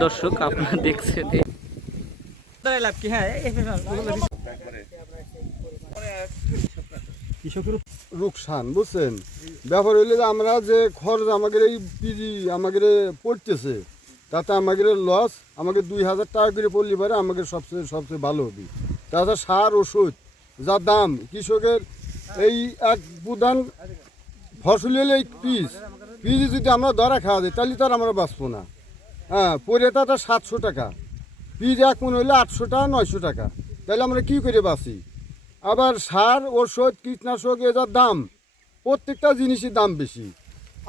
দর্শক আপনারা দেখছেন এই- লাভ কি? হ্যাঁ এই- রুকসান বুঝছেন? ব্যাপার হইলে যে আমরা যে খরচ আমাদের এই পিজি আমাদের পড়তেছে তাতে আমাদের লস আমাকে দুই হাজার টাকা করে পড়লে পারে আমাদের সবচেয়ে সবচেয়ে ভালো হবে। তাছাড়া সার ওষুধ যা দাম কৃষকের এই এক প্রধান ফসল হলে এই পিস পিস যদি আমরা ধরা খাওয়া দিই, তাহলে তো আর আমরা বাঁচবো না। হ্যাঁ পরেটাটা সাতশো টাকা। পিস এক মন হইলে আটশো টাকা, নয়শো টাকা। তাহলে আমরা কি করে বাঁচি? আবার সার ওষুধ কীটনাশক এটার দাম, প্রত্যেকটা জিনিসের দাম বেশি।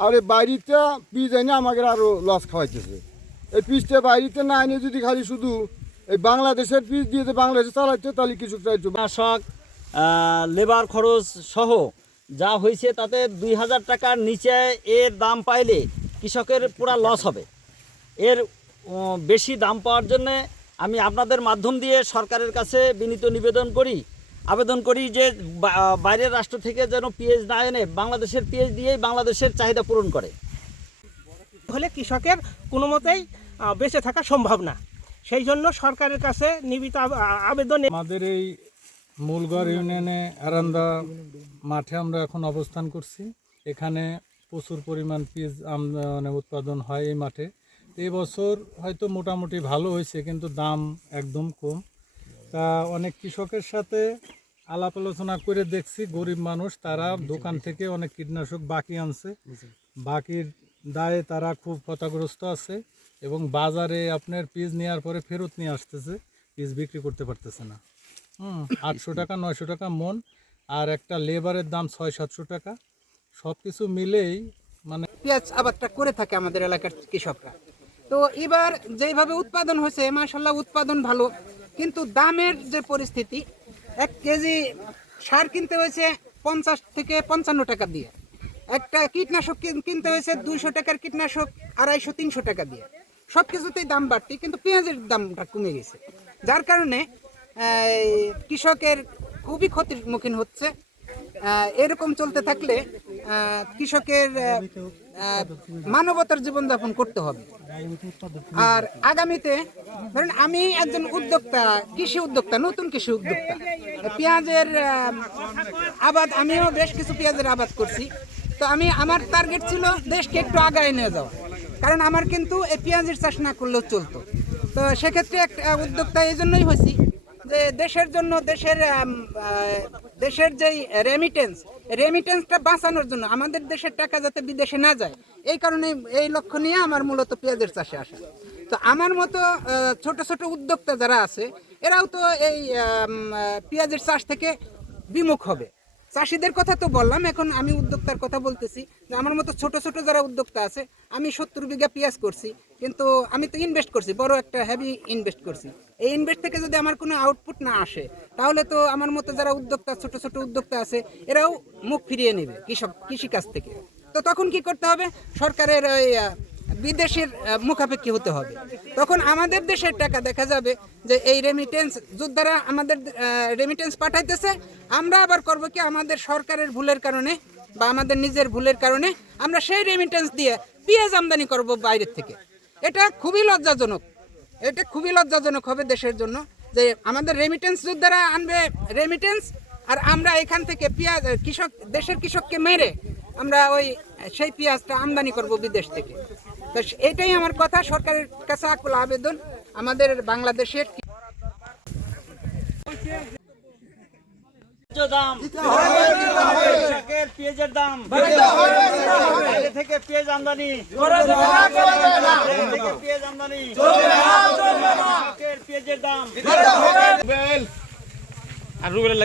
আর এই বাইরেতে পিস এনে আমাকে আরও লস খাওয়াইতেছে। এই পিসটা বাইরেতে না এনে যদি খালি শুধু এই বাংলাদেশের পিস দিয়ে বাংলাদেশে চালাইতে, তাহলে একটু কীটনাশক লেবার খরচ সহ যা হয়েছে তাতে দুই হাজার টাকার নিচে এর দাম পাইলে কৃষকের পুরা লস হবে। এর বেশি দাম পাওয়ার জন্যে আমি আপনাদের মাধ্যম দিয়ে সরকারের কাছে বিনীত নিবেদন করি। আবেদন করি যে বাইরের রাষ্ট্র থেকে যেন পিএইচ না এনে বাংলাদেশের পিএইচ দিয়েই বাংলাদেশের চাহিদা পূরণ করে। হলে কৃষকের কোনো মতেই বেঁচে থাকা সম্ভব না। সেই জন্য সরকারের কাছে নিবিত আবেদন আমাদের এই মূলগড় ইউনিয়নে আরান্দা মাঠে আমরা এখন অবস্থান করছি। এখানে প্রচুর পরিমাণ পিস মানে উৎপাদন হয় এই মাঠে। এই বছর হয়তো মোটামুটি ভালো হয়েছে, কিন্তু দাম একদম কম। তা অনেক কৃষকের সাথে আলাপ আলোচনা করে দেখছি, গরিব মানুষ, তারা দোকান থেকে অনেক কীটনাশক বাকি আনছে। বাকির দায়ে তারা খুব ক্ষতাগ্রস্ত আছে এবং বাজারে আপনার পিস নেওয়ার পরে ফেরত নিয়ে আসতেছে পিস বিক্রি করতে পারতেছে না। আটশো টাকা নয়শো টাকা মন আর একটা লেবারের দাম ছয় সাতশো টাকা। সব কিছু মিলেই মানে পেঁয়াজ আবাদটা করে থাকে আমাদের এলাকার কৃষকরা। তো এবার যেভাবে উৎপাদন হয়েছে মাসাল্লাহ উৎপাদন ভালো কিন্তু দামের যে পরিস্থিতি এক কেজি সার কিনতে হয়েছে পঞ্চাশ থেকে পঞ্চান্ন টাকা দিয়ে। একটা কীটনাশক কিন- কিনতে হয়েছে দুইশো টাকার কীটনাশক আড়াইশো তিনশো টাকা দিয়ে। সব কিছুতেই দাম বাড়তি কিন্তু পেঁয়াজের দামটা কমে গেছে। যার কারণে কৃষকের খুবই ক্ষতির মুখীন হচ্ছে। এরকম চলতে থাকলে কৃষকের মানবতার জীবনযাপন করতে হবে। আর আগামীতে, ধরেন আমি একজন উদ্যোক্তা, কৃষি উদ্যোক্তা, নতুন কৃষি উদ্যোক্তা। পেঁয়াজের আবাদ, আমিও বেশ কিছু পেঁয়াজের আবাদ করছি। তো আমি, আমার টার্গেট ছিল দেশকে একটু আগায় নিয়ে যাওয়া। কারণ আমার কিন্তু এই পেঁয়াজের চাষ না করলেও চলতো। তো সেক্ষেত্রে একটা উদ্যোক্তা এই জন্যই হয়েছি দেশের জন্য, দেশের দেশের যেই রেমিটেন্স রেমিটেন্সটা বাঁচানোর জন্য আমাদের দেশের টাকা যাতে বিদেশে না যায়, এই কারণে এই লক্ষ্য নিয়ে আমার মূলত পেঁয়াজের চাষে আসা। তো আমার মতো ছোট ছোট উদ্যোক্তা যারা আছে, এরাও তো এই পেঁয়াজের চাষ থেকে বিমুখ হবে। চাষিদের কথা তো বললাম, এখন আমি উদ্যোক্তার কথা বলতেছি। যে আমার মতো ছোট ছোট যারা উদ্যোক্তা আছে, আমি সত্তর বিঘা পেঁয়াজ করছি, কিন্তু আমি তো ইনভেস্ট করছি, বড় একটা হেভি ইনভেস্ট করছি। এই ইনভেস্ট থেকে যদি আমার কোনো আউটপুট না আসে, তাহলে তো আমার মতো যারা উদ্যোক্তা, ছোট ছোট উদ্যোক্তা আছে, এরাও মুখ ফিরিয়ে নেবে কৃষক, কৃষিকাজ থেকে। তো তখন কি করতে হবে? সরকারের ওই বিদেশের মুখাপেক্ষি হতে হবে। তখন আমাদের দেশের টাকা দেখা যাবে যে এই রেমিটেন্স যোদ্ধারা আমাদের রেমিটেন্স পাঠাইতেছে। আমরা আবার করব কি? আমাদের সরকারের ভুলের কারণে বা আমাদের নিজের ভুলের কারণে আমরা সেই রেমিটেন্স দিয়ে পেঁয়াজ আমদানি করব বাইরের থেকে। এটা খুবই লজ্জাজনক। এটা খুবই লজ্জাজনক হবে দেশের জন্য যে আমাদের রেমিটেন্স যোদ্ধারা আনবে রেমিটেন্স আর আমরা এখান থেকে পেঁয়াজ, কৃষক, দেশের কৃষককে মেরে আমরা ওই সেই পেঁয়াজটা আমদানি করব বিদেশ থেকে। তো এটাই আমার কথা। সরকারের কাছে আকুল আবেদন আমাদের বাংলাদেশের দাম। পেঁয়াজের দাম। থেকে পেঁয়াজ আমদানি। বাইরে থেকে পেঁয়াজ আমদানি। পেঁয়াজের দাম। আর রুবেলের